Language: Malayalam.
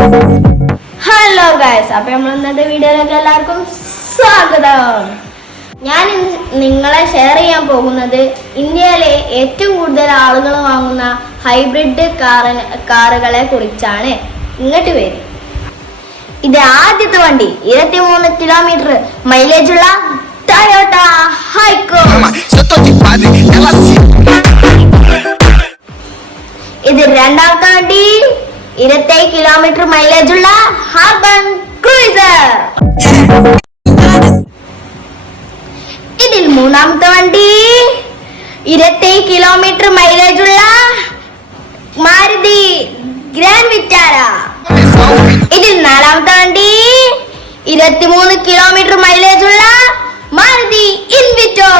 ഹലോ ഗൈസ്, അപ്പൊ നമ്മൾ ഇന്നത്തെ വീഡിയോയിലേക്ക് എല്ലാവർക്കും സ്വാഗതം. ഞാൻ നിങ്ങളെ ഷെയർ ചെയ്യാൻ പോകുന്നത് ഇന്ത്യയിലെ ഏറ്റവും കൂടുതൽ ആളുകൾ വാങ്ങുന്ന ഹൈബ്രിഡ് കാറുകളെ കുറിച്ചാണ്. ഇങ്ങോട്ട് വരും. ഇത് ആദ്യത്തെ വണ്ടി 23 കിലോമീറ്റർ മൈലേജ് ഉള്ള ടൊയോട്ട ഹൈക്കോ. ഇത് രണ്ടാമത്തെ വണ്ടി 27 കിലോമീറ്റർ മൈലേജ് ഉള്ള ഹാർബൺ ക്രൂയിസർ. ഇതിൽ മൂന്നാമത്തെ വണ്ടി 27 കിലോമീറ്റർ മൈലേജ് ഉള്ള മാരുതി ഗ്രാൻഡ് വിറ്റാര. ഇതിൽ നാലാമത്തെ വണ്ടി 23 കിലോമീറ്റർ മൈലേജ് ഉള്ള മാരുതി ഇൻവിറ്റോ.